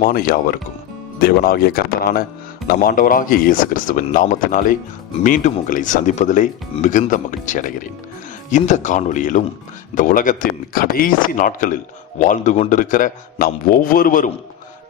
பிரியமான யாவருக்கும் தேவனாகிய கர்த்தரான நம் ஆண்டவராகிய இயேசு கிறிஸ்துவின் நாமத்தினாலே மீண்டும் உங்களை சந்திப்பதிலே மிகுந்த மகிழ்ச்சி அடைகிறேன். இந்த காணொளியிலும் இந்த உலகத்தின் கடைசி நாட்களில் வாழ்ந்து கொண்டிருக்கிற நாம் ஒவ்வொருவரும்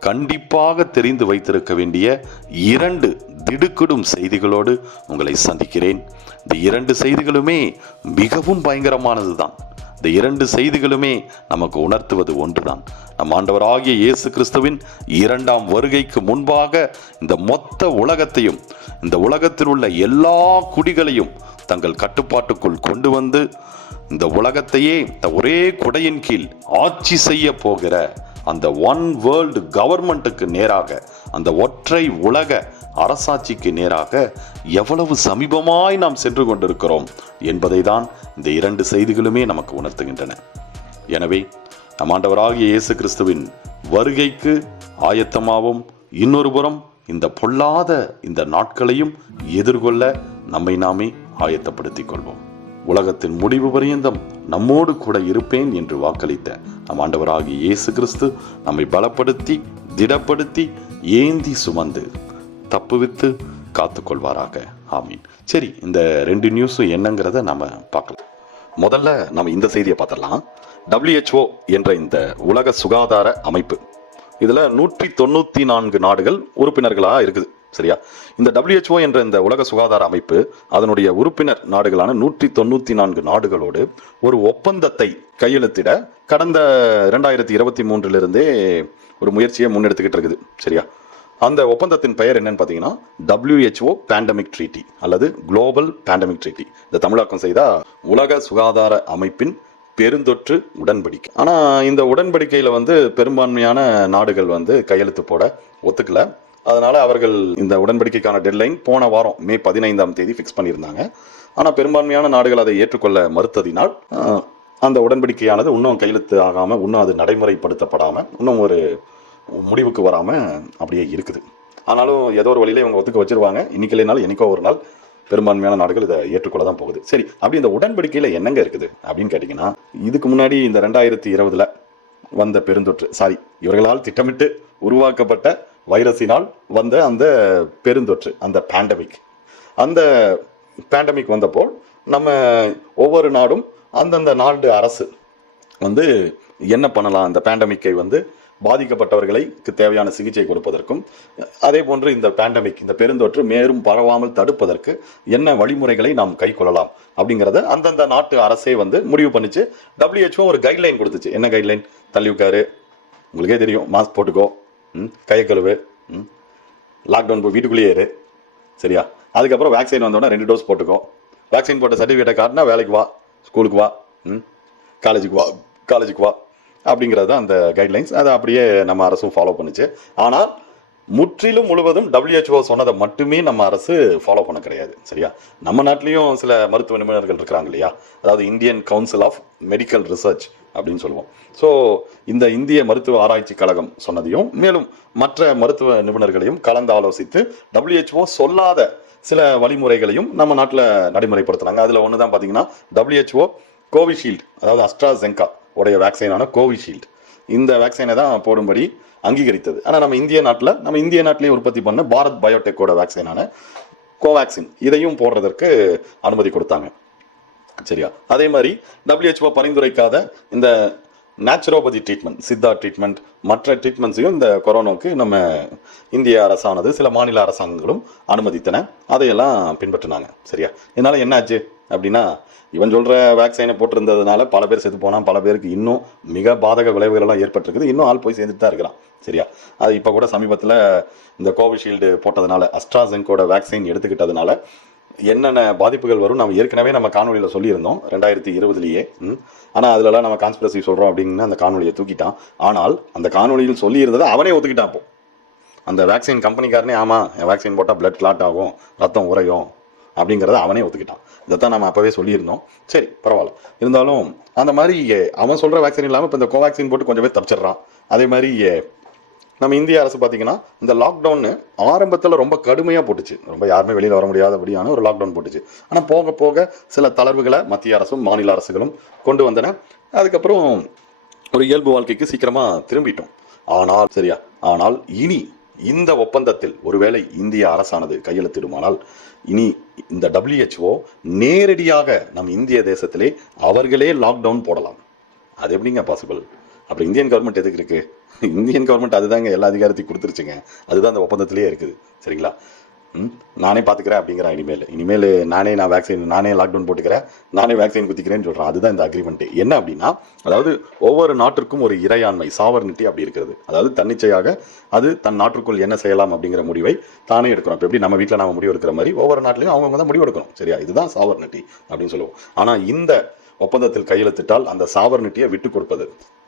கண்டிப்பாக தெரிந்து வைத்திருக்க வேண்டிய இரண்டு திடுக்கிடும் செய்திகளோடு உங்களை சந்திக்கிறேன். இந்த இரண்டு செய்திகளுமே மிகவும் பயங்கரமானதுதான். இந்த இரண்டு செய்திகளுமே நமக்கு உணர்த்துவது ஒன்றுதான். நம் ஆண்டவராகிய இயேசு கிறிஸ்துவின் இரண்டாம் வருகைக்கு முன்பாக இந்த மொத்த உலகத்தையும் இந்த உலகத்தில் உள்ள எல்லா குடிகளையும் தங்கள் கட்டுப்பாட்டுக்குள் கொண்டு வந்து இந்த உலகத்தையே இந்த ஒரே குடையின் கீழ் ஆட்சி செய்ய போகிற அந்த ஒன் வேர்ல்டு கவர்மெண்ட்டுக்கு நேராக அந்த ஒற்றை உலக அரசாட்சிக்கு நேராக எவ்வளவு சமீபமாய் நாம் சென்று கொண்டிருக்கிறோம் என்பதை தான் இந்த இரண்டு செய்திகளுமே நமக்கு உணர்த்துகின்றன. எனவே நம் ஆண்டவராகிய இயேசு கிறிஸ்துவின் வருகைக்கு ஆயத்தமாகவும் இன்னொரு புறம் இந்த பொல்லாத இந்த நாட்களையும் எதிர்கொள்ள நம்மை நாமே ஆயத்தப்படுத்திக் கொள்வோம். உலகத்தின் முடிவு பரியந்தம் நம்மோடு கூட இருப்பேன் என்று வாக்களித்த நம் ஆண்டவராகிய இயேசு கிறிஸ்து நம்மை பலப்படுத்தி திடப்படுத்தி ஏந்தி சுமந்து தப்புவித்து காத்துக்கொள்வாராக. ஆமீன். சரி இந்த ரெண்டு நியூஸும் என்னங்கிறத நம்ம பார்க்கலாம். முதல்ல நம்ம இந்த செய்தியை பார்த்துடலாம். டபிள்யூஹெச்ஓ என்ற இந்த உலக சுகாதார அமைப்பு. இதில் நூற்றி தொண்ணூற்றி நான்கு நாடுகள் உறுப்பினர்களாக இருக்குது. சரியா? இந்த டபிள்யூஹெச்ஓ என்ற இந்த உலக சுகாதார அமைப்பு அதனுடைய உறுப்பினர் நாடுகளான நூற்றி தொண்ணூத்தி நான்கு நாடுகளோடு ஒரு ஒப்பந்தத்தை கையெழுத்திட கடந்த இரண்டாயிரத்தி இருபத்தி மூன்றிலிருந்தே ஒரு முயற்சியை முன்னெடுத்துக்கிட்டு இருக்குது. சரியா? அந்த ஒப்பந்தத்தின் பெயர் என்னன்னு பார்த்தீங்கன்னா டபிள்யூஹெச்ஓ பேண்டமிக் ட்ரீட்டி அல்லது குளோபல் பேண்டமிக் ட்ரீட்டி இந்த தமிழாக்கம் செய்தால் உலக சுகாதார அமைப்பின் பெருந்தொற்று உடன்படிக்கை. ஆனால் இந்த உடன்படிக்கையில் வந்து பெரும்பான்மையான நாடுகள் வந்து கையெழுத்து போட ஒத்துக்கலை. அதனால அவர்கள் இந்த உடன்படிக்கைக்கான டெட்லைன் போன வாரம் மே பதினைந்தாம் தேதி ஃபிக்ஸ் பண்ணியிருந்தாங்க. ஆனால் பெரும்பான்மையான நாடுகள் அதை ஏற்றுக்கொள்ள மறுத்ததினால் அந்த உடன்படிக்கையானது இன்னும் கையெழுத்து ஆகாமல் இன்னும் அது நடைமுறைப்படுத்தப்படாமல் இன்னும் ஒரு முடிவுக்கு வராமல் அப்படியே இருக்குது. ஆனாலும் ஏதோ ஒரு வழியில இவங்க ஒத்துக்க வச்சிருவாங்க. இன்னைக்கு இல்லைனாலும் என்னைக்கோ ஒரு நாள் பெரும்பான்மையான நாடுகள் இதை ஏற்றுக்கொள்ள தான் போகுது. சரி அப்படி இந்த உடன்படிக்கையில் என்னங்க இருக்குது அப்படின்னு கேட்டிங்கன்னா இதுக்கு முன்னாடி இந்த ரெண்டாயிரத்தி இருபதில் வந்த பெருந்தொற்று சாரி இவர்களால் திட்டமிட்டு உருவாக்கப்பட்ட வைரஸினால் வந்த அந்த பெருந்தொற்று அந்த பேண்டமிக் அந்த பேண்டமிக் வந்தப்போ நம்ம ஒவ்வொரு நாடும் அந்தந்த நாடு அரசு வந்து என்ன பண்ணலாம்? அந்த பேண்டமிக்கை வந்து பாதிக்கப்பட்டவர்களுக்கு தேவையான சிகிச்சை கொடுப்பதற்கும் அதே போன்று இந்த பேண்டமிக் இந்த பெருந்தொற்று மேலும் பரவாமல் தடுப்பதற்கு என்ன வழிமுறைகளை நாம் கை கொள்ளலாம் அப்படிங்கிறத அந்தந்த நாட்டு அரசே வந்து முடிவு பண்ணிச்சு. டபிள்யூஹெச்ஓ ஒரு கைட்லைன் கொடுத்துச்சு. என்ன கைட்லைன் தள்ளி உட்காரு. உங்களுக்கே தெரியும். மாஸ்க் போட்டுக்கோ. கையை கழுவு ம், லாக்டவுன் போ வீட்டுக்குள்ளேயே இரு. சரியா? அதுக்கப்புறம் வேக்சின் வந்தோடனே ரெண்டு டோஸ் போட்டுக்கோ. வேக்சின் போட்ட சர்டிஃபிகேட்டை காட்டினா வேலைக்கு வா ஸ்கூலுக்கு வா ம் காலேஜுக்கு வா காலேஜுக்கு வா அப்படிங்கிறது தான் அந்த கைட்லைன்ஸ் அதை அப்படியே நம்ம அரசும் ஃபாலோ பண்ணுச்சு. ஆனால் முற்றிலும் முழுவதும் டபிள்யூஹெச்ஓ சொன்னதை மட்டுமே நம்ம அரசு ஃபாலோ பண்ண கிடையாது சரியா? நம்ம நாட்டிலையும் சில மருத்துவ நிபுணர்கள் இருக்கிறாங்க இல்லையா? அதாவது Indian council of medical research அப்படின்னு சொல்லுவோம். ஸோ இந்த இந்திய மருத்துவ ஆராய்ச்சி கழகம் சொன்னதையும் மேலும் மற்ற மருத்துவ நிபுணர்களையும் கலந்து ஆலோசித்து டபிள்யூஹெச்ஓ சொல்லாத சில வழிமுறைகளையும் நம்ம நாட்டில் நடைமுறைப்படுத்துனாங்க அதில் ஒன்று தான் பார்த்தீங்கன்னா டபிள்யூஹெச்ஓ கோவிஷீல்டு அதாவது அஸ்ட்ராசெங்கா உடைய வேக்சினான கோவிஷீல்டு இந்த வேக்சினை தான் போடும்படி அங்கீகரித்தது. ஆனால் நம்ம இந்திய நாட்டில் நம்ம இந்திய நாட்டிலேயே உற்பத்தி பண்ண பாரத் பயோடெக்கோட வேக்சினான கோவேக்சின் இதையும் போடுறதற்கு அனுமதி கொடுத்தாங்க. சரியா? அதே மாதிரி டபிள்யூஹெச்ஓ பரிந்துரைக்காத இந்த நேச்சுரோபதி ட்ரீட்மெண்ட் சித்தா ட்ரீட்மெண்ட் மற்ற ட்ரீட்மெண்ட்ஸையும் இந்த கொரோனாவுக்கு நம்ம இந்திய அரசானது சில மாநில அரசாங்கங்களும் அனுமதித்தன. அதையெல்லாம் பின்பற்றினாங்க. சரியா? இதனால் என்னாச்சு அப்படின்னா இவன் சொல்கிற வேக்சினை போட்டிருந்ததுனால பல பேர் செத்து போனால் பல பேருக்கு இன்னும் மிக பாதக விளைவுகள் எல்லாம் ஏற்பட்டிருக்குது. இன்னும் ஆள் போய் சேர்ந்துட்டு தான் இருக்கிறான். சரியா? அது இப்போ கூட சமீபத்தில் இந்த கோவிஷீல்டு போட்டதுனால அஸ்ட்ராசென்கோட வேக்சின் எடுத்துக்கிட்டதுனால என்னென்ன பாதிப்புகள் வரும் நம்ம ஏற்கனவே நம்ம காணொலியில் சொல்லியிருந்தோம் ரெண்டாயிரத்தி இருபதுலேயே. ஆனால் அதிலலாம் நம்ம கான்ஸ்பிரசி சொல்கிறோம் அப்படின்னு அந்த காணொலியை தூக்கிட்டான். ஆனால் அந்த காணொலியில் சொல்லியிருந்ததை அவனே ஒத்துக்கிட்டான் இப்போ. அந்த வேக்சின் கம்பெனிக்காரனே ஆமாம் வேக்சின் போட்டால் பிளட் கிளாட் ஆகும் ரத்தம் உறையும் அப்படிங்கிறத அவனே ஒத்துக்கிட்டான். இதைத்தான் நம்ம அப்போவே சொல்லியிருந்தோம். சரி பரவாயில்ல. இருந்தாலும் அந்த மாதிரி அவன் சொல்கிற வேக்சின் இல்லாமல் இப்போ இந்த கோவேக்சின் போட்டு கொஞ்சம் பேர் தப்பிச்சிடுறான். அதே மாதிரி நம்ம இந்திய அரசு பார்த்தீங்கன்னா இந்த லாக்டவுன்னு ஆரம்பத்தில் ரொம்ப கடுமையாக போட்டுச்சு. ரொம்ப யாருமே வெளியில் வர முடியாதபடியான ஒரு லாக்டவுன் போட்டுச்சு. ஆனால் போக போக சில தளர்வுகளை மத்திய அரசும் மாநில அரசுகளும் கொண்டு வந்தன. அதுக்கப்புறம் ஒரு இயல்பு வாழ்க்கைக்கு சீக்கிரமாக திரும்பிட்டோம். ஆனால் சரியா? ஆனால் இனி இந்த ஒப்பந்தத்தில் ஒருவேளை இந்திய அரசானது கையெழுத்திடுமானால் இனி இந்த டபிள்யூஹெச்ஓ நேரடியாக நம் இந்திய தேசத்திலே அவர்களே லாக்டவுன் போடலாம். அது எப்படிங்க பாசிபிள் அப்புறம் இந்தியன் கவர்மெண்ட் எதுக்கு இருக்கு? இந்தியன் கவர்மெண்ட் அதுதாங்க எல்லா அதிகாரத்தையும் கொடுத்துருச்சுங்க. அதுதான் அந்த ஒப்பந்தத்திலேயே இருக்குது. சரிங்களா? ம்? நானே பார்த்துக்கிறேன் அப்படிங்கிறேன் இனிமேல். இனிமேல் நானே நான் வேக்சின் நானே லாக்டவுன் போட்டுக்கிறேன். நானே வேக்சின் குத்திக்கிறேன்னு சொல்கிறேன் அதுதான் இந்த அக்ரிமெண்ட் என்ன அப்படின்னா அதாவது ஒவ்வொரு நாட்டிற்கும் ஒரு இறையாண்மை சாவர்னிட்டி அப்படி இருக்கிறது. அதாவது தன்னிச்சையாக அது தன் நாட்டிற்குள் என்ன செய்யலாம் அப்படிங்கிற முடிவை தானே எடுக்கணும். இப்போ எப்படி நம்ம வீட்டில் நம்ம முடிவு எடுக்கிற மாதிரி ஒவ்வொரு நாட்டிலையும் அவங்கவுங்க தான் முடிவு எடுக்கணும் சரியா? இதுதான் சாவர்னிட்டி அப்படின்னு சொல்லுவோம். ஆனால் இந்த ஒப்பந்தத்தில் கையெழுத்திட்டால் அந்த சாவரனிட்டியை விட்டு கொடுப்பது.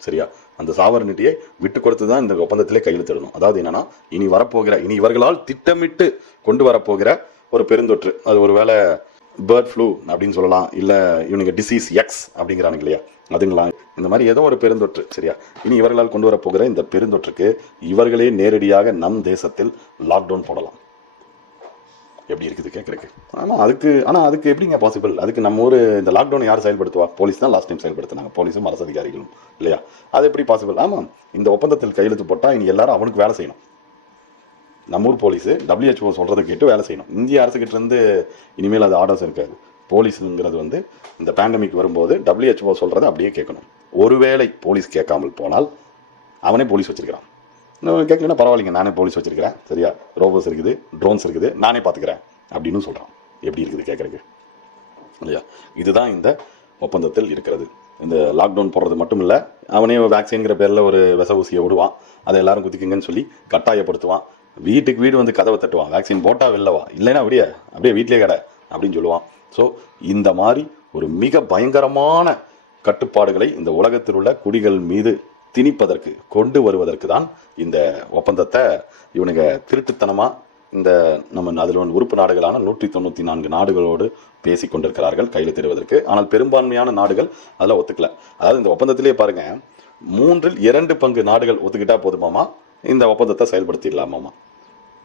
சரியா? அந்த சாவரனிட்டியை விட்டு கொடுத்து தான் இந்த ஒப்பந்தத்திலே கையெழுத்திடணும். அதாவது என்னன்னா இனி வரப்போகிற இனி இவர்களால் திட்டமிட்டு கொண்டு வரப்போகிற ஒரு பெருந்தொற்று அது ஒருவேளை பேர்ட் ஃப்ளூ அப்படின்னு சொல்லலாம் இல்லை இவனுங்க டிசீஸ் எக்ஸ் அப்படிங்கிறானுங்க இல்லையா? அதுங்களா? இந்த மாதிரி ஏதோ ஒரு பெருந்தொற்று சரியா? இனி இவர்களால் கொண்டு வரப்போகிற இந்த பெருந்தொற்றுக்கு இவர்களே நேரடியாக நம் தேசத்தில் லாக்டவுன் போடலாம். எப்படி இருக்குது கேட்குறக்கு ஆனால் அதுக்கு ஆனால் அதுக்கு எப்படிங்க பாசிபிள் அதுக்கு நம்ம ஒரு இந்த லாக்டவுன் யார் செயல்படுத்துவா? போலீஸ் தான் லாஸ்ட் டைம் செயல்படுத்தினாங்க. போலீஸும் அரசு அதிகாரிகளும் இல்லையா? அது எப்படி பாசிபிள் ஆமாம் இந்த ஒப்பந்தத்தில் கையெழுத்து போட்டால் இனி எல்லாரும் அவனுக்கு வேலை செய்யணும். நம்ம ஊர் போலீஸ் டபிள்யூஹெச்ஓ சொல்கிறத கேட்டு வேலை செய்யணும். இந்திய அரசு கிட்டேருந்து இனிமேல் அது ஆர்டர்ஸ் இருக்காது. போலீஸுங்கிறது வந்து இந்த பேண்டமிக் வரும்போது டபிள்யூஹெச்ஓ சொல்கிறத அப்படியே கேட்கணும். ஒருவேளை போலீஸ் கேட்காமல் போனால் அவனே போலீஸ் வச்சிருக்கிறான். கேட்கலன்னா பரவாயில்லைங்க. நானே போலீஸ் வச்சிருக்கிறேன். சரியா? ரோபோஸ் இருக்குது ட்ரோன்ஸ் இருக்குது. நானே பார்த்துக்கிறேன் அப்படின்னு சொல்கிறான் எப்படி இருக்குது கேட்குறக்கு இல்லையா? இதுதான் இந்த ஒப்பந்தத்தில் இருக்கிறது. இந்த லாக்டவுன் போடுறது மட்டும் இல்லை அவனே வேக்சின்ங்கிற பேரில் ஒரு விச ஊசியை விடுவான். அதை எல்லாரும் குதிக்குங்கன்னு சொல்லி கட்டாயப்படுத்துவான். வீட்டுக்கு வீடு வந்து கதவை தட்டுவான். வேக்சின் போட்டா வெளிலவா? இல்லைன்னா அப்படியே அப்படியே வீட்டிலே கடை அப்படின்னு சொல்லுவான். ஸோ இந்த மாதிரி ஒரு மிக பயங்கரமான கட்டுப்பாடுகளை இந்த உலகத்தில் உள்ள குடிகள் மீது திணிப்பதற்கு கொண்டு வருவதற்கு தான் இந்த ஒப்பந்தத்தை இவனுங்க திருட்டுத்தனமா இந்த நம்ம அதில் உறுப்பு நாடுகளான நூற்றி தொண்ணூற்றி நான்கு நாடுகளோடு பேசி கொண்டிருக்கிறார்கள் கையெழுத்திடுவதற்கு ஆனால் பெரும்பான்மையான நாடுகள் அதில் ஒத்துக்கல. அதாவது இந்த ஒப்பந்தத்திலே பாருங்க மூன்றில் இரண்டு பங்கு நாடுகள் ஒத்துக்கிட்டா போதுமாமா? இந்த ஒப்பந்தத்தை செயல்படுத்திடலாமாமா?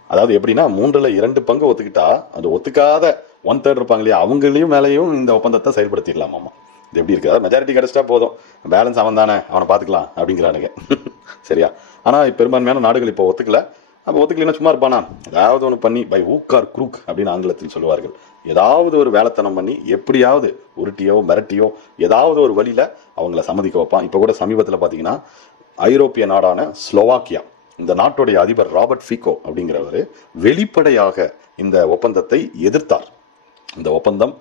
அதாவது எப்படின்னா மூன்றில் இரண்டு பங்கு ஒத்துக்கிட்டா அது ஒத்துக்காத ஒன் தேர்ட் இருப்பாங்க இல்லையா அவங்களையும் மேலேயும் இந்த ஒப்பந்தத்தை செயல்படுத்திடலாமாமா? இது எப்படி இருக்குது அதாவது மெஜாரிட்டி கிடச்சிட்டா போதும். பேலன்ஸ் அவன் தானே அவனை பார்த்துக்கலாம் அப்படிங்கிறானுங்க. சரியா? ஆனால் பெரும்பான்மையான நாடுகள் இப்போ ஒத்துக்கல. அப்போ ஒத்துக்கலைன்னா சும்மா இருப்பானா? ஏதாவது ஒன்று பண்ணி பை ஊக்கார் குரூக் அப்படின்னு ஆங்கிலத்தில் சொல்லுவார்கள். ஏதாவது ஒரு வேலைத்தனம் பண்ணி எப்படியாவது உருட்டியோ மிரட்டியோ ஏதாவது ஒரு வழியில் அவங்கள சம்மதிக்க வைப்பான். இப்போ கூட சமீபத்தில் பார்த்தீங்கன்னா ஐரோப்பிய நாடான ஸ்லோவாக்கியா இந்த நாட்டுடைய அதிபர் ராபர்ட் ஃபிகோ அப்படிங்கிறவர் வெளிப்படையாக இந்த ஒப்பந்தத்தை எதிர்த்தார். இந்த ஒப்பந்தம்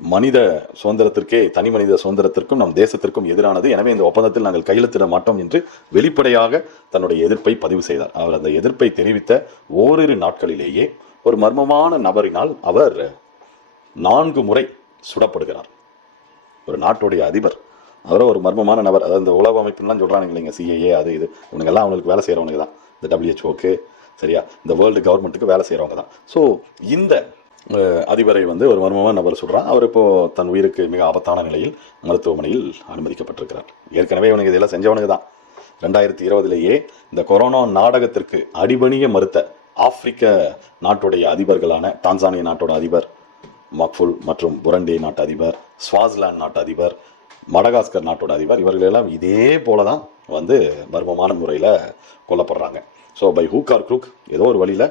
மனித சுதந்திரத்திற்கே தனி மனித சுதந்திரத்திற்கும் நம் தேசத்திற்கும் எதிரானது. எனவே இந்த ஒப்பந்தத்தில் நாங்கள் கையெழுத்திட மாட்டோம் என்று வெளிப்படையாக தன்னுடைய எதிர்ப்பை பதிவு செய்தார். அவர் அந்த எதிர்ப்பை தெரிவித்த ஓரிரு நாட்களிலேயே ஒரு மர்மமான நபரினால் அவர் நான்கு முறை சுடப்படுகிறார். ஒரு நாட்டுடைய அதிபர். அவரோ ஒரு மர்மமான நபர். அதாவது இந்த உலக அமைப்புலாம் சொல்கிறாங்க இல்லைங்க சிஏஏ அது இது. இவனுங்கெல்லாம் அவங்களுக்கு வேலை செய்கிறவனுக்கு தான். இந்த டபிள்யூஹெச்ஓக்கு சரியா? இந்த வேர்ல்டு கவர்மெண்ட்டுக்கு வேலை செய்கிறவங்க தான். ஸோ இந்த அதிபரை வந்து ஒரு மர்மமான நபர் சொல்கிறான் அவர் இப்போது தன் உயிருக்கு மிக ஆபத்தான நிலையில் மருத்துவமனையில் அனுமதிக்கப்பட்டிருக்கிறார். ஏற்கனவே இவனுக்கு இதெல்லாம் செஞ்சவனுக்கு தான். ரெண்டாயிரத்தி இருபதுலேயே இந்த கொரோனா நாடகத்திற்கு அடிபணிய மறுத்த ஆப்பிரிக்க நாட்டுடைய அதிபர்களான டான்சானிய நாட்டோட அதிபர் மக்ஃபுல் மற்றும் புரண்டி நாட்டு அதிபர் ஸ்வாசிலாந்து நாட்டு அதிபர் மடகாஸ்கர் நாட்டோட அதிபர் இவர்களெல்லாம் இதே போல தான் வந்து மர்மமான முறையில் கொல்லப்படுறாங்க. So by hook or crook ஏதோ ஒரு வழியில்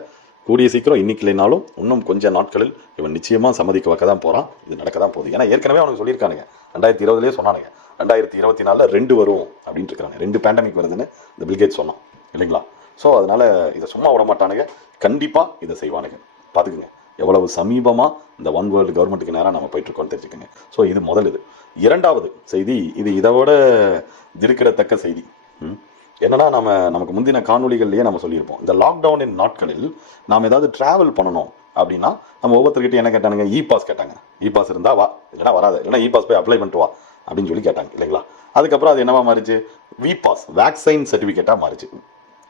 கூடிய சீக்கிரம் இன்னைக்கு இல்லைனாலும் இன்னும் கொஞ்ச நாட்களில் இவன் நிச்சயமாக சம்மதிக்க வைக்க தான் போகிறான் இது நடக்க தான் போகுது. ஏன்னா ஏற்கனவே அவனுக்கு சொல்லியிருக்கானுங்க. ரெண்டாயிரத்தி இருபதுலேயே சொன்னானுங்க. ரெண்டாயிரத்தி இருபத்தி நாலில் ரெண்டு வரும் அப்படின்ட்டு இருக்கிறாங்க ரெண்டு பேண்டமிக் வருதுன்னு இந்த பில்கேட் சொன்னான். இல்லைங்களா? ஸோ அதனால் இதை சும்மா விட மாட்டானுங்க. கண்டிப்பாக இதை செய்வானுங்க. பார்த்துக்குங்க. எவ்வளவு சமீபமாக இந்த ஒன் வேர்ல்டு கவர்மெண்ட்டுக்கு நேராக நம்ம போயிட்டுருக்கோம் தெரிஞ்சுக்கோங்க. ஸோ இது முதல் இது. இரண்டாவது செய்தி இது இதை விட திடுக்கிடத்தக்க செய்தி. ம். என்னன்னா நம்ம நமக்கு முந்தின காணொளிகள்லயே நம்ம சொல்லியிருப்போம். இந்த லாக்டவுனின் நாட்களில் நாம் ஏதாவது டிராவல் பண்ணணும் அப்படின்னா நம்ம ஒவ்வொருத்தர்கிட்ட என்ன கேட்டானுங்க? இ பாஸ் கேட்டாங்க. இ பாஸ் இருந்தா வா. இல்லைன்னா வராது. இல்லைன்னா இ பாஸ் போய் அப்ளை பண்ணிட்டு வா அப்படின்னு சொல்லி கேட்டாங்க. இல்லைங்களா? அதுக்கப்புறம் அது என்னவா மாறிச்சு? வி பாஸ் வேக்சைன் சர்டிஃபிகேட்டாக மாறிச்சு.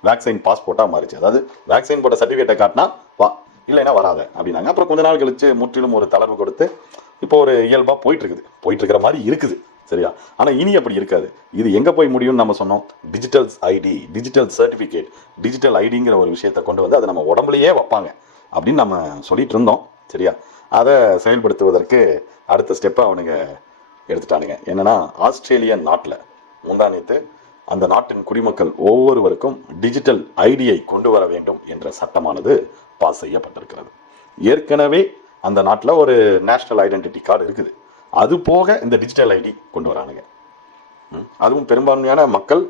வேக்சைன் பாஸ்போர்ட்டாக மாறிச்சு. அதாவது வேக்சைன் போட்ட சர்டிஃபிகேட்டை காட்டினா வா. இல்லைன்னா வராத அப்படின்னாங்க. அப்புறம் கொஞ்ச நாள் கழிச்சு முற்றிலும் ஒரு தளர்வு கொடுத்து இப்போ ஒரு இயல்பாக போயிட்டு இருக்குது. போயிட்டு இருக்கிற மாதிரி இருக்குது. சரியா? ஆனால் இனி அப்படி இருக்காது. இது எங்கே போய் முடியும்னு நம்ம சொன்னோம். Digital ID digital certificate digital ஐடிங்கிற ஒரு விஷயத்தை கொண்டு வந்து அதை நம்ம உடம்புலயே வைப்பாங்க அப்படின்னு நம்ம சொல்லிட்டு இருந்தோம். சரியா? அதை செயல்படுத்துவதற்கு அடுத்த ஸ்டெப்பை அவனுங்க எடுத்துட்டானுங்க. என்னன்னா ஆஸ்திரேலிய நாட்டில் முந்தானித்து அந்த நாட்டின் குடிமக்கள் ஒவ்வொருவருக்கும் டிஜிட்டல் ஐடியை கொண்டு வர வேண்டும் என்ற சட்டமானது பாஸ் செய்யப்பட்டிருக்கிறது. ஏற்கனவே அந்த நாட்டில் ஒரு நேஷனல் ஐடென்டிட்டி கார்டு இருக்குது. அது போக இந்த டிஜிட்டல் ஐடி கொண்டு வரானுங்க. அதுவும் பெரும்பான்மையான மக்கள்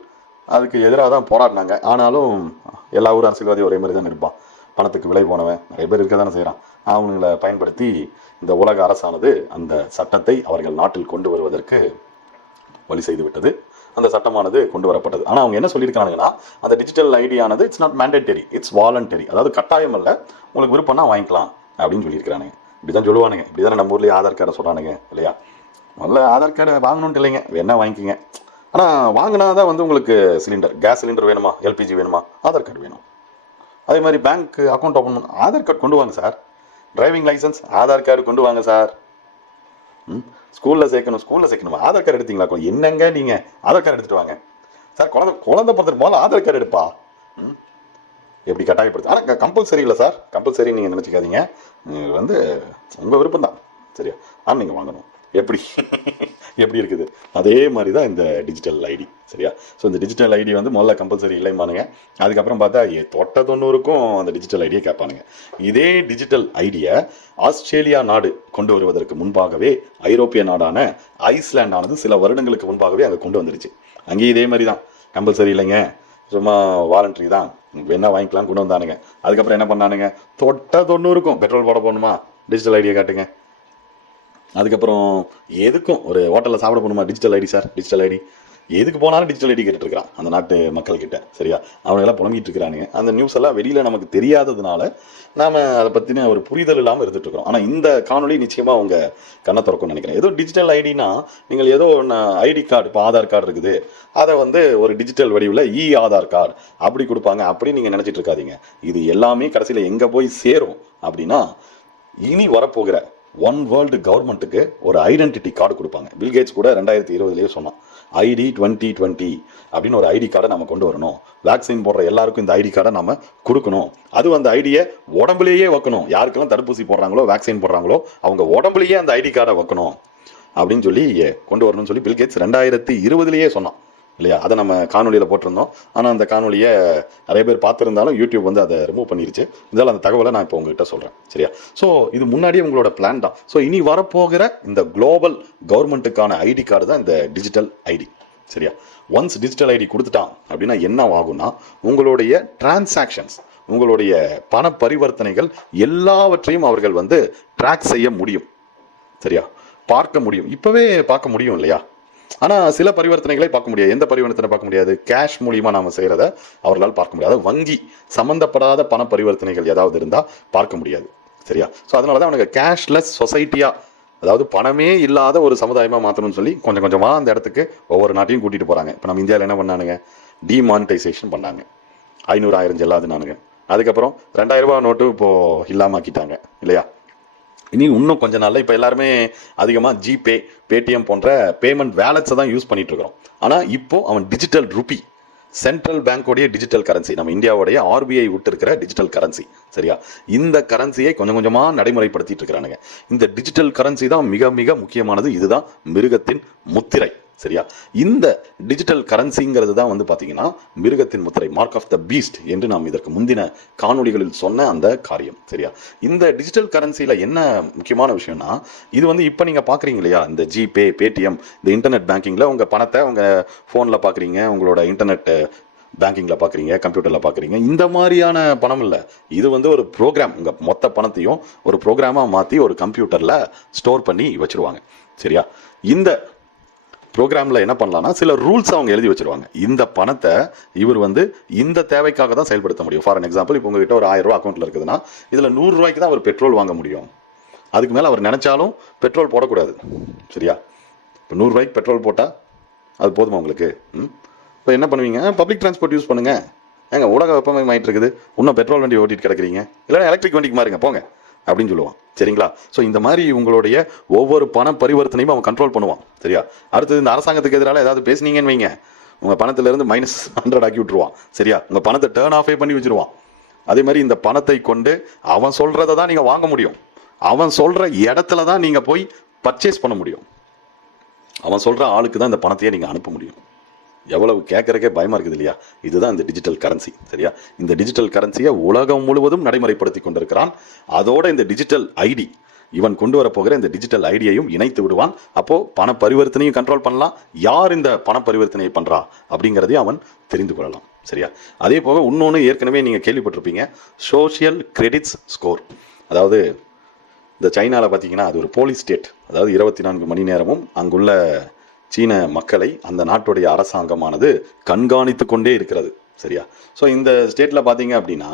அதுக்கு எதிராக தான் போராடினாங்க. ஆனாலும் எல்லா ஊர் அரசியல்வாதி ஒரே மாதிரி தான் இருப்பான். பணத்துக்கு விலை போனவன் நிறைய பேர் இருக்க தானே செய்கிறான் அவங்கள பயன்படுத்தி இந்த உலக அரசானது அந்த சட்டத்தை அவர்கள் நாட்டில் கொண்டு வருவதற்கு வழி செய்து விட்டது. அந்த சட்டமானது கொண்டு வரப்பட்டது. ஆனால் அவங்க என்ன சொல்லியிருக்காங்கன்னா அந்த digital ஐடியானது it's not mandatory it's voluntary அதாவது கட்டாயம் அல்ல உங்களுக்கு விருப்பம்னா வாங்கிக்கலாம் அப்படின்னு சொல்லியிருக்கிறானுங்க. இப்படி தான் சொல்லுவானுங்க. இப்படி தானே நம்ம ஊர்லேயே ஆதார் கார்டை சொல்கிறானுங்க இல்லையா? முதல்ல ஆதார் கார்டு வாங்கணும்ட்டு இல்லைங்க. வேணா வாங்கிக்கோங்க. ஆனால் வாங்கினா தான் வந்து உங்களுக்கு சிலிண்டர் கேஸ் சிலிண்டர் வேணுமா? எல்பிஜி வேணுமா? ஆதார் கார்டு வேணும். அதே மாதிரி பேங்க் அக்கௌண்ட் ஓப்பன் பண்ண ஆதார் கார்டு கொண்டு வாங்க sir. Driving licence Aadhaar card கொண்டு வாங்க சார். ம்? ஸ்கூலில் சேர்க்கணும் ஸ்கூலில் சேர்க்கணுமா? ஆதார் கார்டு எடுத்தீங்களா? கொஞ்சம் என்னங்க நீங்கள் ஆதார் கார்டு எடுத்துட்டு வாங்க. சார் குழந்தை குழந்தை பிறந்துட்டு போல ஆதார் கார்டு எடுப்பா. ம்? எப்படி கட்டாயப்படுத்து ஆனால் கம்பல்சரி இல்லை சார். கம்பல்சரி நீங்கள் நினச்சிக்காதீங்க. வந்து உங்கள் விருப்பம் தான் சரியா? ஆனால் நீங்கள் வாங்கணும். எப்படி? எப்படி இருக்குது? அதே மாதிரி தான் இந்த டிஜிட்டல் ஐடி சரியா? ஸோ இந்த டிஜிட்டல் ஐடி வந்து முதல்ல கம்பல்சரி இல்லைம்பானுங்க. அதுக்கப்புறம் பார்த்தா தொட்ட தொண்ணூறுக்கும் அந்த டிஜிட்டல் ஐடியை கேட்பானுங்க. இதே டிஜிட்டல் ஐடியை ஆஸ்திரேலியா நாடு கொண்டு வருவதற்கு முன்பாகவே ஐரோப்பிய நாடான ஐஸ்லாண்ட் ஆனது சில வருடங்களுக்கு முன்பாகவே அங்கே கொண்டு வந்துருச்சு. அங்கேயும் இதே மாதிரி தான் கம்பல்சரி இல்லைங்க. சும்மா வாலண்டரி தான். வேணா வாங்கிக்கலாம் கொண்டு வந்தானுங்க. அதுக்கப்புறம் என்ன பண்ணானுங்க? தொட்ட தொண்ணூறுக்கும். பெட்ரோல் போட போகணுமா? டிஜிட்டல் ஐடியை காட்டுங்க. அதுக்கப்புறம் எதுக்கும்? ஒரு ஹோட்டலில் சாப்பிட போகணுமா? Digital ID sir digital ID எதுக்கு போனாலும் டிஜிட்டல் ஐடி கேட்டுருக்கான் அந்த நாட்டு மக்கள் கிட்ட சரியா? அவனுங்கெல்லாம் புலம்பிட்டு இருக்கிறானுங்க அந்த நியூஸ் எல்லாம் வெளியில நமக்கு தெரியாததுனால நாம அதை பத்தின ஒரு புரிதல் இல்லாமல் இருந்துட்டு இருக்கிறோம் ஆனா இந்த காணொலி நிச்சயமா அவங்க கண்ணை திறக்கும்னு நினைக்கிறேன். ஏதோ டிஜிட்டல் ஐடினா நீங்கள் ஏதோ ஒன்று ஐடி கார்டு இப்போ ஆதார் கார்டு இருக்குது. அதை வந்து ஒரு டிஜிட்டல் வடிவில் இ ஆதார் கார்டு அப்படி கொடுப்பாங்க அப்படி நீங்க நினைச்சிட்டு இருக்காதீங்க இது எல்லாமே கடைசியில் எங்க போய் சேரும் அப்படின்னா இனி வரப்போகிற ஒன் வேர்ல்டு கவர்மெண்ட்டுக்கு ஒரு ஐடென்டிட்டி கார்டு கொடுப்பாங்க. பில்கேட்ஸ் கூட ரெண்டாயிரத்தி இருபதுலேயே சொன்னான். ஐடி டுவெண்ட்டி டுவெண்ட்டி அப்படின்னு ஒரு ஐடி கார்டை நம்ம கொண்டு வரணும். வேக்சின் போடுற எல்லாருக்கும் இந்த ஐடி கார்டை நம்ம கொடுக்கணும். அது அந்த ஐடியை உடம்புலேயே வைக்கணும். யாருக்கெல்லாம் தடுப்பூசி போடுறாங்களோ வேக்சின் போடுறாங்களோ அவங்க உடம்புலேயே அந்த ஐடி கார்டை வைக்கணும் அப்படின்னு சொல்லி கொண்டு வரணும்னு சொல்லி பில்கேட்ஸ் ரெண்டாயிரத்தி இருபதுலேயே சொன்னான். இல்லையா? அதை நம்ம காணொலியில் போட்டிருந்தோம். ஆனால் அந்த காணொலியை நிறைய பேர் பார்த்துருந்தாலும் யூடியூப் வந்து அதை ரிமூவ் பண்ணிருச்சு. இருந்தாலும் அந்த தகவலை நான் இப்போ உங்ககிட்ட சொல்கிறேன் சரியா? ஸோ இது முன்னாடியே உங்களோட பிளான் தான். ஸோ இனி வரப்போகிற இந்த குளோபல் கவர்மெண்ட்டுக்கான ஐடி கார்டு தான் இந்த டிஜிட்டல் ஐடி சரியா? ஒன்ஸ் டிஜிட்டல் ஐடி கொடுத்துட்டான் அப்படின்னா என்ன ஆகும்னா உங்களுடைய டிரான்சாக்ஷன்ஸ் உங்களுடைய பண பரிவர்த்தனைகள் எல்லாவற்றையும் அவர்கள் வந்து ட்ராக் செய்ய முடியும். சரியா? பார்க்க முடியும். இப்போவே பார்க்க முடியும் இல்லையா? ஆனால் சில பரிவர்த்தனைகளை பார்க்க முடியாது. எந்த பரிவர்த்தனை பார்க்க முடியாது? கேஷ் மூலியமாக நாம் செய்கிறத அவர்களால் பார்க்க முடியாது. வங்கி சம்மந்தப்படாத பண பரிவர்த்தனைகள் ஏதாவது இருந்தால் பார்க்க முடியாது. சரியா? ஸோ அதனால தான் அவனுக்கு கேஷ்லெஸ் சொசைட்டியாக அதாவது பணமே இல்லாத ஒரு சமுதாயமாக மாற்றணும்னு சொல்லி கொஞ்சம் கொஞ்சமாக அந்த இடத்துக்கு ஒவ்வொரு நாட்டையும் கூட்டிகிட்டு போகிறாங்க இப்போ நம்ம இந்தியாவில் என்ன பண்ணானுங்க? டிமானிட்டைசேஷன் பண்ணாங்க. ஐநூறு ஆயிரம் செல்லாதுனானுங்க. அதுக்கப்புறம் ரெண்டாயிரம் ரூபாய் நோட்டு இப்போது இல்லாம ஆக்கிட்டாங்க. இல்லையா? இனி இன்னும் கொஞ்ச நாளில் இப்போ எல்லாருமே அதிகமாக ஜிபே பேடிஎம் போன்ற பேமெண்ட் வேலட்ஸை தான் யூஸ் பண்ணிட்டு இருக்கிறோம். ஆனால் இப்போ அவன் டிஜிட்டல் ருபி சென்ட்ரல் பேங்க்கோடைய டிஜிட்டல் கரன்சி நம்ம இந்தியாவுடைய ஆர்பிஐ விட்டு இருக்கிற டிஜிட்டல் கரன்சி சரியா? இந்த கரன்சியை கொஞ்சம் கொஞ்சமாக நடைமுறைப்படுத்திட்டு இருக்கிறானுங்க. இந்த டிஜிட்டல் கரன்சி தான் மிக மிக முக்கியமானது. இதுதான் மிருகத்தின் முத்திரை. சரியா? இந்த டிஜிட்டல் கரன்சிங்கிறது தான் வந்து பார்த்தீங்கன்னா மிருகத்தின் முத்திரை மார்க் ஆஃப் த பீஸ்ட் என்று நாம் இதற்கு முந்தின காணொளிகளில் சொன்ன அந்த காரியம் சரியா? இந்த டிஜிட்டல் கரன்சியில் என்ன முக்கியமான விஷயம்னா இது வந்து இப்போ நீங்கள் பார்க்குறீங்க இல்லையா? இந்த ஜிபே பேடிஎம் இந்த இன்டர்நெட் பேங்கிங்கில் உங்கள் பணத்தை உங்கள் ஃபோனில் பார்க்குறீங்க உங்களோட இன்டர்நெட் பேங்கிங்கில் பார்க்குறீங்க கம்ப்யூட்டரில் பார்க்குறீங்க இந்த மாதிரியான பணம் இல்லை. இது வந்து ஒரு ப்ரோக்ராம் உங்கள் மொத்த பணத்தையும் ஒரு ப்ரோக்ராமாக மாற்றி ஒரு கம்ப்யூட்டரில் ஸ்டோர் பண்ணி வச்சுருவாங்க சரியா? இந்த ப்ரோக்ராமில் என்ன பண்ணலாம்னா சில ரூல்ஸ் அவங்க எழுதி வச்சிருவாங்க. இந்த பணத்தை இவர் வந்து இந்த தேவைக்காக தான் செயல்படுத்த முடியும். ஃபார் எக்ஸாம்பிள் இப்போ உங்ககிட்ட ஒரு ஆயிரம் ரூபா அக்கௌண்ட்டில் இருக்குதுன்னா இதில் நூறுரூவாய்க்கு தான் அவர் பெட்ரோல் வாங்க முடியும். அதுக்கு மேலே அவர் நினைச்சாலும் பெட்ரோல் போடக்கூடாது. சரியா? இப்போ நூறுரூவாய்க்கு பெட்ரோல் போட்டால் அது போதுமா உங்களுக்கு? ம்? இப்போ என்ன பண்ணுவீங்க? பப்ளிக் டிரான்ஸ்போர்ட் யூஸ் பண்ணுங்க. ஏங்க உலக வெப்பமயமாயிட்டு இருக்குது. இன்னும் பெட்ரோல் வண்டி ஓட்டிட்டு கிடக்குறீங்க. இல்லைன்னா எலக்ட்ரிக் வண்டிக்கு மாறுங்க. போங்க. அப்படின்னு சொல்லுவான். சரிங்களா? ஸோ இந்த மாதிரி உங்களுடைய ஒவ்வொரு பண பரிவர்த்தனையும் அவன் கண்ட்ரோல் பண்ணுவான். சரியா? அடுத்தது இந்த அரசாங்கத்துக்கு எதிரால் ஏதாவது பேசுனீங்கன்னு வைங்க. உங்கள் பணத்திலேருந்து மைனஸ் ஹண்ட்ரட் ஆக்கி விட்டுருவான். சரியா? உங்கள் பணத்தை டேர்ன் ஆஃபே பண்ணி வச்சிருவான். அதே மாதிரி இந்த பணத்தை கொண்டு அவன் சொல்கிறத தான் நீங்கள் வாங்க முடியும். அவன் சொல்கிற இடத்துல தான் நீங்கள் போய் பர்ச்சேஸ் பண்ண முடியும். அவன் சொல்கிற ஆளுக்கு தான் இந்த பணத்தையே நீங்கள் அனுப்ப முடியும். எவ்வளவு கேட்கறக்கே பயமா இருக்குது இல்லையா? இதுதான் இந்த டிஜிட்டல் கரன்சி சரியா? இந்த டிஜிட்டல் கரன்சியை உலகம் முழுவதும் நடைமுறைப்படுத்தி கொண்டிருக்கிறான். அதோட இந்த டிஜிட்டல் ஐடி இவன் கொண்டு வர போகிற இந்த டிஜிட்டல் ஐடியையும் இணைத்து விடுவான். அப்போ பண பரிவர்த்தனையும் கண்ட்ரோல் பண்ணலாம். யார் இந்த பண பரிவர்த்தனையை பண்றா? அப்படிங்கிறதையும் அவன் தெரிந்து கொள்ளலாம் சரியா? அதே போக இன்னொன்று ஏற்கனவே நீங்கள் கேள்விப்பட்டிருப்பீங்க சோஷியல் கிரெடிட்ஸ் ஸ்கோர் அதாவது இந்த சைனாவில் பார்த்தீங்கன்னா அது ஒரு போலீஸ் ஸ்டேட் அதாவது இருபத்தி நான்கு மணி நேரமும் அங்குள்ள சீன மக்களை அந்த நாட்டுடைய அரசாங்கமானது கண்காணித்து கொண்டே இருக்கிறது. சரியா? ஸோ இந்த ஸ்டேட்டில் பார்த்தீங்க அப்படின்னா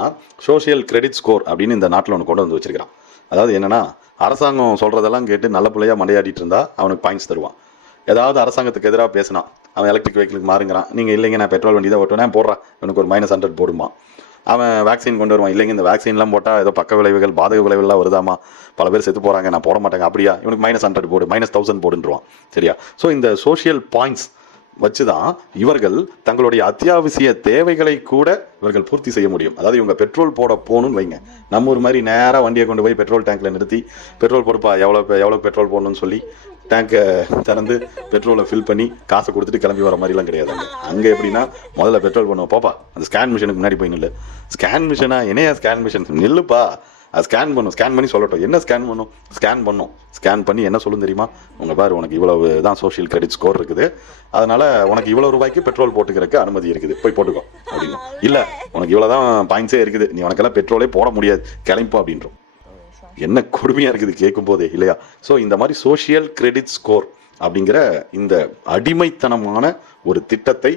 சோஷியல் கிரெடிட் ஸ்கோர் அப்படின்னு இந்த நாட்டில் ஒன்று கொண்டு வந்து வச்சிருக்கிறான். அதாவது என்னென்னா அரசாங்கம் சொல்கிறதெல்லாம் கேட்டு நல்ல பிள்ளையாக மண்டையாடிட்டு இருந்தா அவனுக்கு பாயிண்ட்ஸ் தருவான். ஏதாவது அரசாங்கத்துக்கு எதிராக பேசினான் அவன் எலக்ட்ரிக் வெஹிக்கிளுக்கு மாறுங்கிறான். நீங்கள் இல்லைங்க நான் பெட்ரோல் வண்டி தான் ஓட்டுவேன் போடுறேன் எனக்கு ஒரு மைனஸ் ஹண்ட்ரட் போடுமா அவன் வேக்சின் கொண்டு வருவான். இல்லைங்க இந்த வேக்சின்லாம் போட்டால் ஏதோ பக்க விளைவுகள் பாதக விளைவுகள்லாம் வருதாமா? பல பேர் செத்து போகிறாங்க நான் போட மாட்டேங்க. அப்படியா? இவனுக்கு மைனஸ் ஹண்ட்ரட் போடு மைனஸ் தௌசண்ட் போடுன்றான் சரியா? ஸோ இந்த சோஷியல் பாயிண்ட்ஸ் வச்சு தான் இவர்கள் தங்களுடைய அத்தியாவசிய தேவைகளை கூட இவர்கள் பூர்த்தி செய்ய முடியும். அதாவது இவங்க பெட்ரோல் போட போகணும்னு வைங்க. நம்ம ஒரு மாதிரி நேராக வண்டியை கொண்டு போய் பெட்ரோல் டேங்க்ல நிறுத்தி பெட்ரோல் போடுப்பா எவ்வளோ எவ்வளோ பெட்ரோல் போடணும்னு சொல்லி டேங்கை திறந்து பெட்ரோலை ஃபில் பண்ணி காசை கொடுத்துட்டு கிளம்பி வர மாதிரிலாம் கிடையாது அங்கே. அங்கே எப்படின்னா முதல்ல பெட்ரோல் பண்ணுவோம். பாப்பா அந்த ஸ்கேன் மிஷினுக்கு முன்னாடி போய் நில்லு. ஸ்கேன் மிஷினா என்னையா ஸ்கேன் மிஷின் நில்லுப்பா. அது ஸ்கேன் பண்ணும். ஸ்கேன் பண்ணி சொல்லட்டும். என்ன ஸ்கேன் பண்ணும்? ஸ்கேன் பண்ணும். ஸ்கேன் பண்ணி என்ன சொல்லும் தெரியுமா? உங்க பாரு உனக்கு இவ்வளவு தான் சோஷியல் கிரெடிட் ஸ்கோர் இருக்குது. அதனால உனக்கு இவ்வளவு ரூபாய்க்கு பெட்ரோல் போட்டுக்கிறதுக்கு அனுமதி இருக்குது. போய் போட்டுக்கோ அப்படின்னு இல்லை உனக்கு இவ்வளவுதான் பாயிண்ட்ஸே இருக்குது. நீ உனக்கெல்லாம் பெட்ரோலே போட முடியாது. கிளம்போ அப்படின்றோம். என்ன கொடுமையா இருக்குது கேட்கும் போதே இல்லையா? ஸோ இந்த மாதிரி சோஷியல் கிரெடிட் ஸ்கோர் அப்படிங்கிற இந்த அடிமைத்தனமான ஒரு திட்டத்தை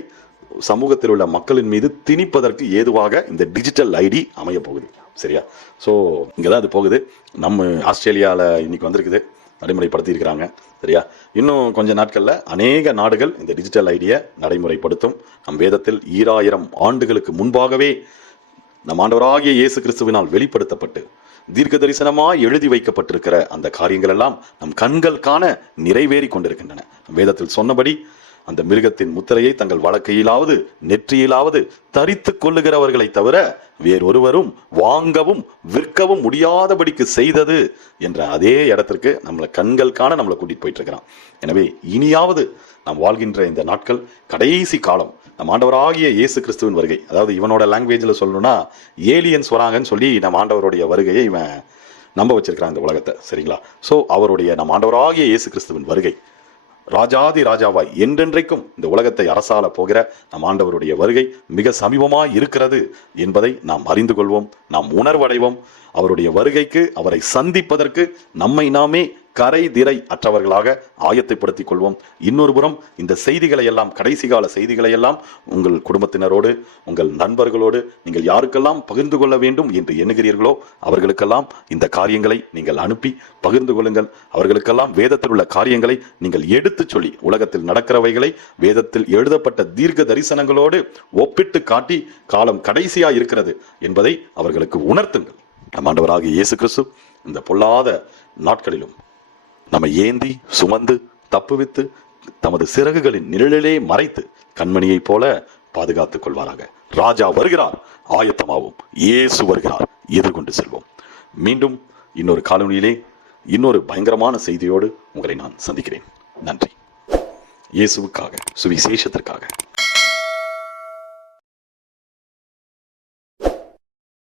சமூகத்தில் உள்ள மக்களின் மீது திணிப்பதற்கு ஏதுவாக இந்த டிஜிட்டல் ஐடி அமைய போகுது. சரியா? ஸோ இங்கே தான் அது போகுது. நம்ம ஆஸ்திரேலியாவில் இன்னைக்கு வந்திருக்குது. நடைமுறைப்படுத்தியிருக்கிறாங்க. சரியா? இன்னும் கொஞ்ச நாட்களில் அநேக நாடுகள் இந்த டிஜிட்டல் ஐடியை நடைமுறைப்படுத்தும். நம் வேதத்தில் ஈராயிரம் ஆண்டுகளுக்கு முன்பாகவே நம் ஆண்டவராகிய இயேசு கிறிஸ்துவினால் வெளிப்படுத்தப்பட்டு தீர்க்க தரிசனமாய் எழுதி வைக்கப்பட்டிருக்கிற அந்த காரியங்கள் எல்லாம் நம் கண்கள் காண நிறைவேறி கொண்டிருக்கின்றன. வேதத்தில் சொன்னபடி அந்த மிருகத்தின் முத்திரையை தங்கள் வழக்கையிலாவது நெற்றியிலாவது தரித்து கொள்ளுகிறவர்களை தவிர வேறொருவரும் வாங்கவும் விற்கவும் முடியாதபடிக்கு செய்தது என்ற அதே இடத்திற்கு நம்மளை கண்கள் காண நம்மளை கூட்டிட்டு போயிட்டு இருக்கிறான் எனவே இனியாவது நாம் வாழ்கின்ற இந்த நாட்கள் கடைசி காலம் நம் ஆண்டவராகிய இயேசு கிறிஸ்துவின் வருகை. அதாவது இவனோட லாங்குவேஜில் சொல்லணும்னா ஏலியன்ஸ் வராங்கன்னு சொல்லி நம் ஆண்டவருடைய வருகையை இவன் நம்ப வச்சிருக்கிறான் இந்த உலகத்தை. சரிங்களா? ஸோ அவருடைய நம் ஆண்டவராகிய இயேசு கிறிஸ்துவின் வருகை. ராஜாதி ராஜாவாய் என்றென்றைக்கும் இந்த உலகத்தை அரசால போகிற நம் ஆண்டவருடைய வருகை மிக சமீபமாக இருக்கிறது என்பதை நாம் அறிந்து கொள்வோம் நாம் உணர்வடைவோம். அவருடைய வருகைக்கு அவரை சந்திப்பதற்கு நம்மை நாமே கரை திரை அற்றவர்களாக ஆயத்தைப்படுத்திக் கொள்வோம். இன்னொரு புறம் இந்த செய்திகளை எல்லாம் கடைசி கால செய்திகளை எல்லாம் உங்கள் குடும்பத்தினரோடு உங்கள் நண்பர்களோடு நீங்கள் யாருக்கெல்லாம் பகிர்ந்து கொள்ள வேண்டும் என்று எண்ணுகிறீர்களோ அவர்களுக்கெல்லாம் இந்த காரியங்களை நீங்கள் அனுப்பி பகிர்ந்து கொள்ளுங்கள். அவர்களுக்கெல்லாம் வேதத்தில் உள்ள காரியங்களை நீங்கள் எடுத்துச் சொல்லி உலகத்தில் நடக்கிறவைகளை வேதத்தில் எழுதப்பட்ட தீர்க்க தரிசனங்களோடு ஒப்பிட்டு காட்டி காலம் கடைசியா இருக்கிறது என்பதை அவர்களுக்கு உணர்த்துங்கள். நம் இயேசு கிறிஸ்து இந்த பொல்லாத நாட்களிலும் நம்ம ஏந்தி சுமந்து தப்புவித்து தமது சிறகுகளின் நிழலிலே மறைத்து கண்மணியைப் போல பாதுகாத்துக் கொள்வாராக. ராஜா வருகிறார். ஆயத்தமாவும். இயேசு வருகிறார். எதிர்கொண்டு செல்வோம். மீண்டும் இன்னொரு காலனியிலே இன்னொரு பயங்கரமான செய்தியோடு உங்களை நான் சந்திக்கிறேன். நன்றி. இயேசுவுக்காக சுவிசேஷத்திற்காக.